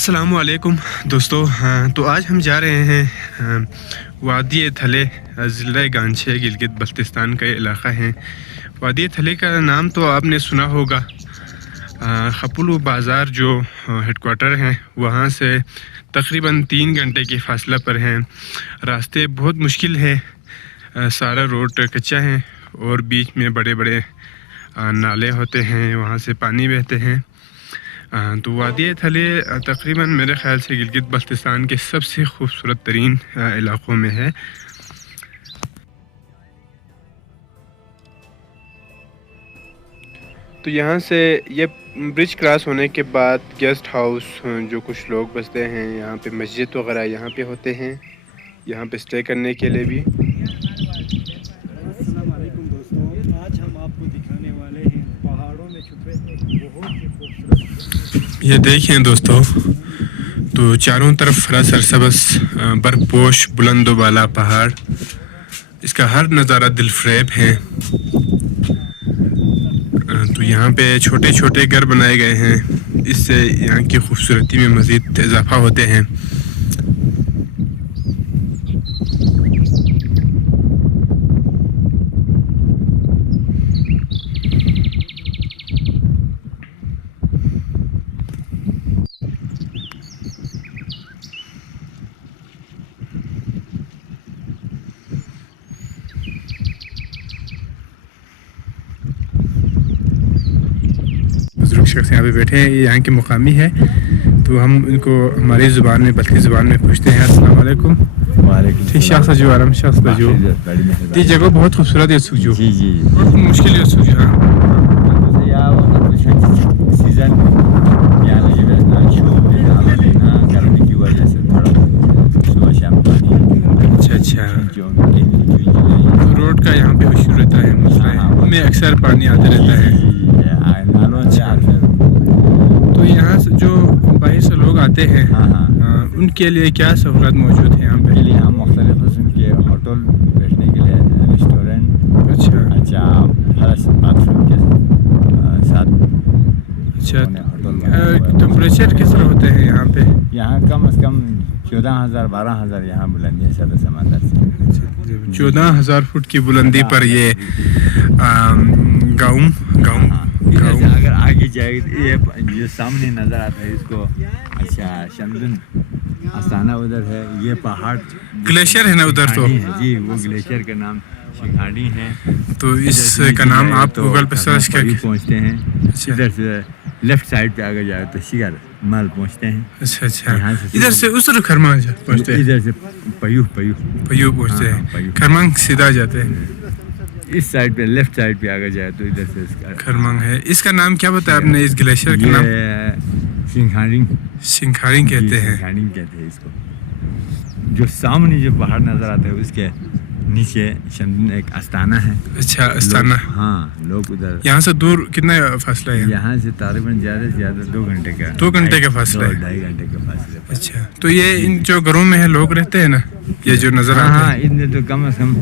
अस्सलामु अलैकुम दोस्तों। तो आज हम जा रहे हैं वादी थले, ज़िला गांछे, गिलगित बल्तिस्तान का इलाक़ा है। वादी थले का नाम तो आपने सुना होगा। खपुलू बाज़ार जो हेडक्वार्टर हैं वहाँ से तकरीबन 3 घंटे के फासला पर हैं। रास्ते बहुत मुश्किल है, सारा रोड कच्चा है और बीच में बड़े बड़े नाले होते हैं, वहाँ से पानी बहते हैं। तो वादी थले तकरीबन मेरे ख़्याल से गिलगित बल्तिस्तान के सबसे खूबसूरत तरीन इलाक़ों में है। तो यहाँ से ये ब्रिज क्रॉस होने के बाद गेस्ट हाउस जो कुछ लोग बसते हैं, यहाँ पे मस्जिद वगैरह यहाँ पे होते हैं, यहाँ पे स्टे करने के लिए भी। अस्सलाम वालेकुम दोस्तों, आज हम आपको दिखाने वाले हैं पहाड़ों में छुपे बहुत ही खूबसूरत। ये देखें दोस्तों, तो चारों तरफ हरा सरसब्ज़ बर्फपोश बुलंद वाला पहाड़, इसका हर नज़ारा दिलफरेब है। तो यहाँ पे छोटे छोटे घर बनाए गए हैं, इससे यहाँ की खूबसूरती में मज़ीद इजाफा होते हैं। बुजुर्ग शख्स यहाँ पे बैठे हैं, ये यहाँ के मुकामी है। तो हम इनको हमारी ज़ुबान में, बल्कि ज़ुबान में पूछते हैं। अस्सलाम वालेकुम। ठीक शख्स जो आराम शख्स जो ये जगह बहुत खूबसूरत है। सुजो जी जी बहुत मुश्किल है सुजो। हाँ सीज़न यानी गर्मी की वजह से थोड़ा सुबह शाम पानी। अच्छा। तो रोड का यहाँ पे इशू रहता है, मसला है, उनमें अक्सर पानी आते रहता है। तो यहाँ से जो बाहर से लोग आते हैं, उनके लिए क्या सहूलत मौजूद है यहाँ पे? यहाँ मुख्तलिफ किस्म के होटल, बैठने के लिए रेस्टोरेंट, अच्छा बाथरूम के साथ। अच्छा, टेम्परेचर किस तरह होते हैं यहाँ पे? यहाँ कम से कम 14,000-12,000 यहाँ बुलंदी है सर समंदर से। 14,000 फुट की बुलंदी पर ये गाँव अगर आगे जाएगी ये जो सामने नज़र आता है इसको, अच्छा शमदुन आस्थाना उधर है, ये पहाड़ ग्लेशियर है ना उधर? तो जी वो ग्लेशियर का नाम शिंगाड़ी है। तो इसका नाम आप गूगल पे सर्च करके पहुँचते हैं। इधर से लेफ्ट साइड पे आगे जाए तो शिगर माल पहुँचते हैं। अच्छा। इधर से उस तरफ खरमांग पहुँचते हैं? इधर से पयू पहुँचते हैं, खरमांग सीधा जाते हैं। इस साइड पे लेफ्ट साइड पे आगे जाए तो इधर से इसका खरमांग है। इसका नाम क्या बताया आपने इस ग्लेशियर का नाम? शिंखारिंग कहते हैं। शिंखारिंग कहते हैं इसको। जो सामने जो पहाड़ नज़र आता है उसके नीचे शमदुन एक आस्थाना है। अच्छा, आस्थाना। हाँ, लोग उधर। यहाँ से दूर कितना फासला है? यहाँ से तकरीबन ज़्यादा से ज़्यादा 2 घंटे का। 2 घंटे का फासला है? 2-2.5 घंटे का फासला। अच्छा, तो ये इन जो घरों में है लोग रहते हैं ना, ये जो नज़र आते हैं? हाँ, इनमें तो कम से कम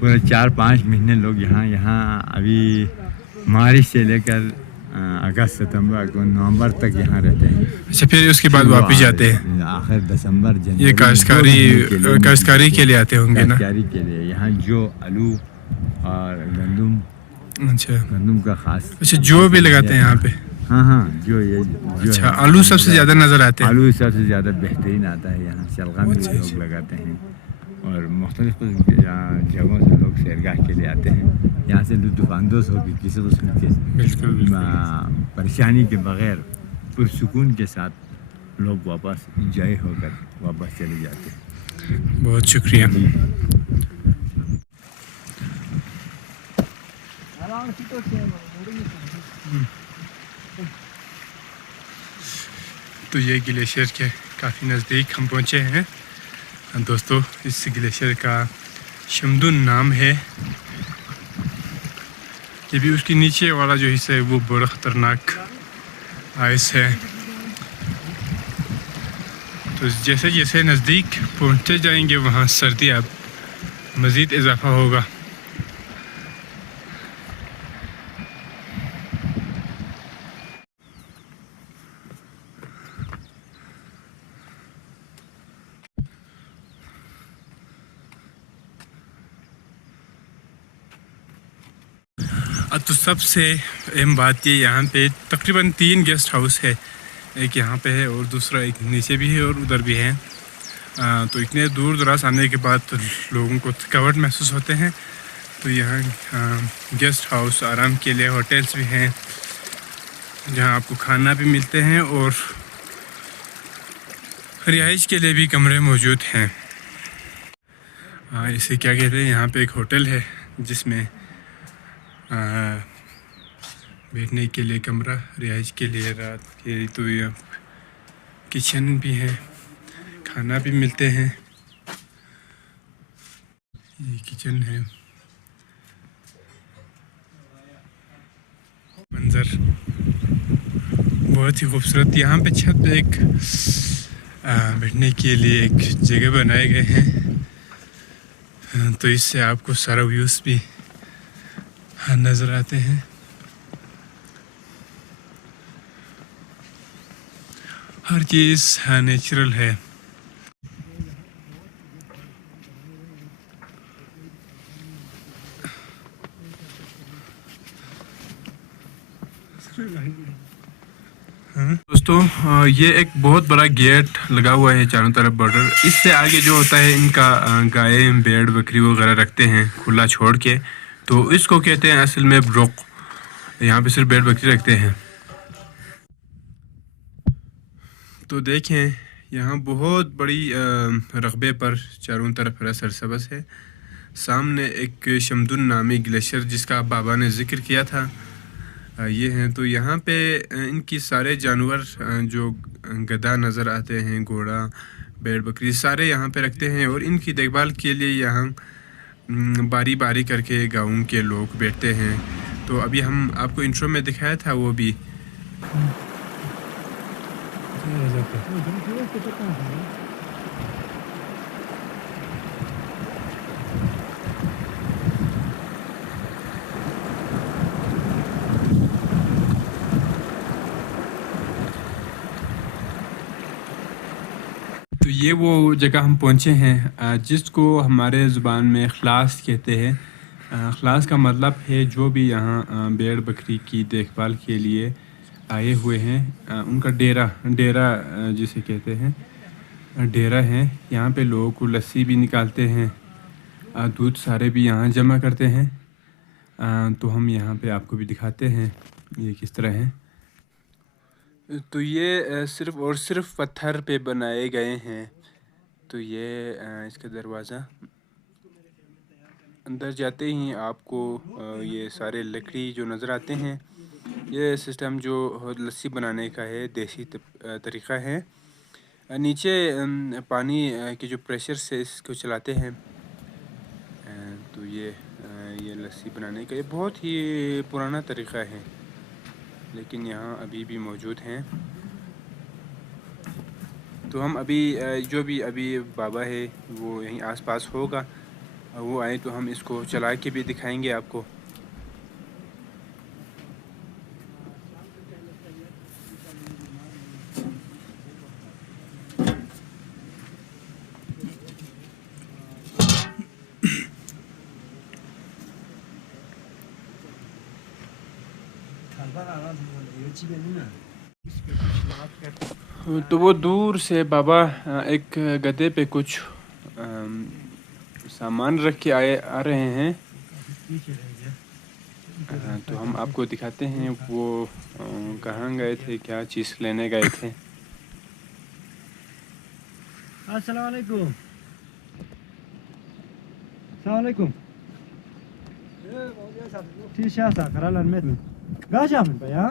पूरे 4-5 महीने लोग यहाँ अभी मार्च से लेकर अगस्त, सितंबर, नवंबर तक यहाँ रहते हैं। अच्छा, फिर उसके बाद वापस जाते हैं आखिर दिसंबर जनवरी। ये काश्तकारी के लिए आते होंगे ना? काश्तकारी के लिए यहाँ जो आलू और गंदम। अच्छा, गंदम का खास। अच्छा, जो भी लगाते हैं यहाँ पे? हाँ, जो अच्छा, आलू सबसे ज़्यादा नज़र आते हैं? आलू सबसे ज़्यादा बेहतरीन आता है यहाँ। शलगम भी लोग लगाते हैं और मुख्तलिफ जगहों से लोग सैरगाह के लिए आते हैं। यहाँ से लुत्फ़ानंदोज़ होकर किसी किस्म के परेशानी के बग़ैर पुरसुकून के साथ लोग वापस इंजॉय होकर वापस चले जाते हैं। बहुत शुक्रिया। तो ये ग्लेशियर के काफ़ी नज़दीक हम पहुँचे हैं दोस्तों। इस ग्लेशियर का शमदुन नाम है। ये भी उसके नीचे वाला जो हिस्सा है वो बड़ा ख़तरनाक आइस है। तो जैसे जैसे नज़दीक पहुँचते जाएंगे वहाँ सर्दी अब मज़ीद इजाफा होगा। तो सबसे अहम बात ये यहाँ पे तकरीबन 3 गेस्ट हाउस है। एक यहाँ पे है और दूसरा एक नीचे भी है और उधर भी है। तो इतने दूर दराज आने के बाद तो लोगों को थकावट महसूस होते हैं। तो यहाँ गेस्ट हाउस आराम के लिए होटल्स भी हैं जहाँ आपको खाना भी मिलते हैं और रिहाइश के लिए भी कमरे मौजूद हैं। इसे क्या कहते हैं, यहाँ पे एक होटल है जिसमें बैठने के लिए कमरा, रिहाइश के लिए रात के तो यहाँ किचन भी है, खाना भी मिलते हैं। ये किचन है, मंजर बहुत ही खूबसूरत। यहाँ पे छत पे एक बैठने के लिए एक जगह बनाए गए हैं, तो इससे आपको सारा व्यूज़ भी नज़र आते हैं। हर चीज़ नेचुरल है। दोस्तों ये एक बहुत बड़ा गेट लगा हुआ है चारों तरफ बॉर्डर। इससे आगे जो होता है इनका गाय भेड़ बकरी वगैरह रखते हैं खुला छोड़ के, तो इसको कहते हैं असल में ब्रोक। यहाँ पे सिर्फ भेड़ बकरी रखते हैं। तो देखें यहाँ बहुत बड़ी रकबे पर चारों तरफ हरा सरसब्ज़ है। सामने एक शमदुन नामी ग्लेशियर जिसका बाबा ने ज़िक्र किया था ये हैं। तो यहाँ पे इनकी सारे जानवर जो गधा नज़र आते हैं, घोड़ा भेड़ बकरी सारे यहाँ पे रखते हैं और इनकी देखभाल के लिए यहाँ बारी बारी करके गाँव के लोग बैठते हैं। तो अभी हम आपको इंट्रो में दिखाया था वो भी। तो ये वो जगह हम पहुँचे हैं जिसको हमारे ज़ुबान में खलास कहते हैं। खलास का मतलब है जो भी यहाँ भेड़ बकरी की देखभाल के लिए आए हुए हैं उनका डेरा जिसे कहते हैं डेरा है। यहाँ पे लोगों को लस्सी भी निकालते हैं, दूध सारे भी यहाँ जमा करते हैं। तो हम यहाँ पे आपको भी दिखाते हैं ये किस तरह है। तो ये सिर्फ़ और सिर्फ पत्थर पे बनाए गए हैं। तो ये इसका दरवाज़ा, अंदर जाते ही आपको ये सारे लकड़ी जो नज़र आते हैं। ये सिस्टम जो लस्सी बनाने का है, देसी तरीक़ा है। नीचे पानी के जो प्रेशर से इसको चलाते हैं। तो ये लस्सी बनाने का ये बहुत ही पुराना तरीक़ा है, लेकिन यहाँ अभी भी मौजूद हैं। तो हम अभी जो भी अभी बाबा है वो यहीं आसपास होगा, वो आए तो हम इसको चला के भी दिखाएंगे आपको। तो वो दूर से बाबा एक गधे पे कुछ सामान रख के आ रहे हैं। तो हम आपको दिखाते हैं वो कहाँ गए थे, क्या चीज़ लेने गए थे। अस्सलाम वालेकुम। अस्सलाम वालेकुम। Tisha sakara lan met. Gaja min baya.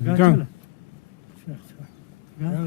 Gaja.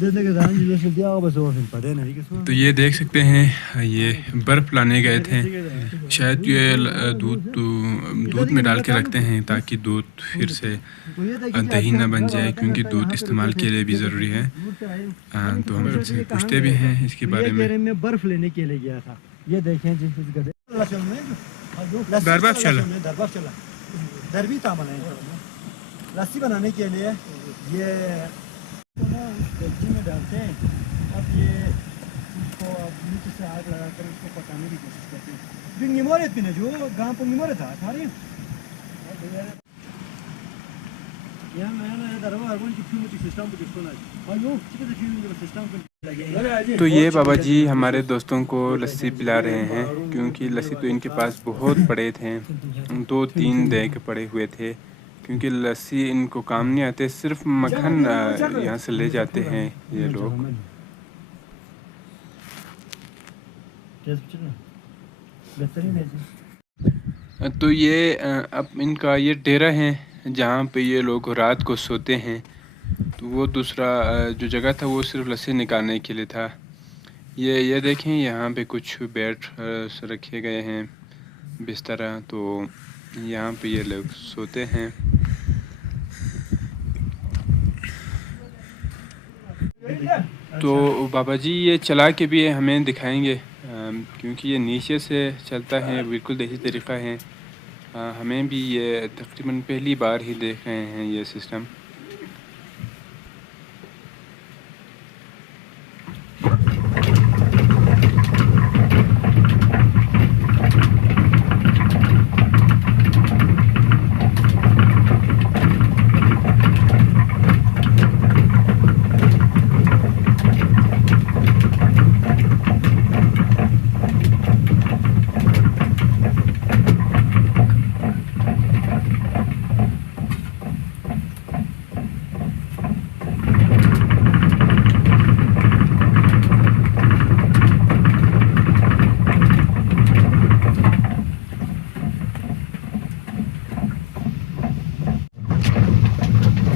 देने के दान जिले से दिया बस और फिर पड़े नहीं के। तो ये देख सकते हैं ये बर्फ़ लाने गए थे। शायद ये दूध में डाल के रखते हैं ताकि दूध फिर से दही ना बन जाए, क्योंकि दूध इस्तेमाल के लिए भी ज़रूरी है। तो हम इनसे पूछते भी हैं इसके बारे में। बर्फ़ लेने के लिए गया था। ये देखें जिस गधे दरबार चला दरबी तामल है लस्सी बनाने के लिए ये में डालते हैं। अब ये उसको नीचे से आग लगाकर उसको पकाने की कोशिश करते हैं। जो निमोरे थे ना, जो गांव पर निमोरे था रही यहाँ मैं दरवा अर्बन की फ्यूमिटी सिस्टम को जिसको ना आयो ठीक है फ्यूमिटी सिस्टम को लगे। तो ये बाबा जी हमारे दोस्तों को लस्सी पिला रहे हैं, क्योंकि लस्सी तो इनके पास बहुत पड़े थे, 2-3 दे के पड़े हुए थे, क्योंकि लस्सी इनको काम नहीं आते, सिर्फ मक्खन यहाँ से ले जाते हैं ये लोग। तो ये अब इनका ये डेरा है जहाँ पे ये लोग रात को सोते हैं। तो वो दूसरा जो जगह था वो सिर्फ लस्सी निकालने के लिए था। ये देखें यहाँ पे कुछ बेड रखे गए हैं, बिस्तरा, तो यहाँ पे ये लोग सोते हैं। तो बाबा जी ये चला के भी हमें दिखाएंगे, क्योंकि ये नीचे से चलता है, बिल्कुल देसी तरीक़ा है। हमें भी ये तकरीबन पहली बार ही देख रहे हैं ये सिस्टम।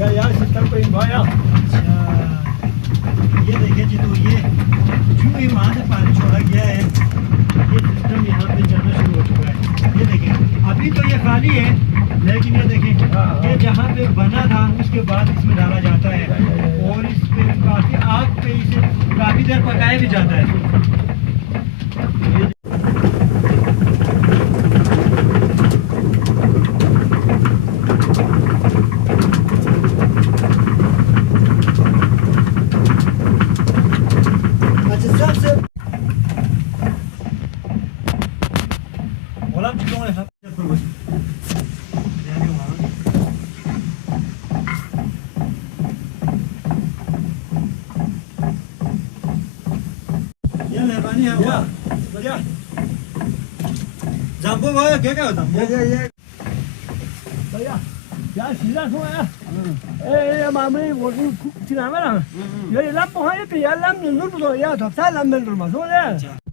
यार सिस्टम को इंवाया। ये देखिए जी, तो ये जो भी वहाँ से पानी छोड़ा गया है, ये सिस्टम यहाँ पे चलना शुरू हो चुका है। ये देखिए अभी तो ये खाली है, लेकिन ये देखिए ये जहाँ पे बना था उसके बाद इसमें डाला जाता है, और इस पे काफ़ी आग पे इसे काफ़ी देर पकाया भी जाता है। Zambo var ya, क्या क्या zambo? ये भैया यार सीधा सो है। ए मामे वो कुछ ना ना। ये लंब है पे यार लंब नूर तो यार तो साल लंब नूर मसो है।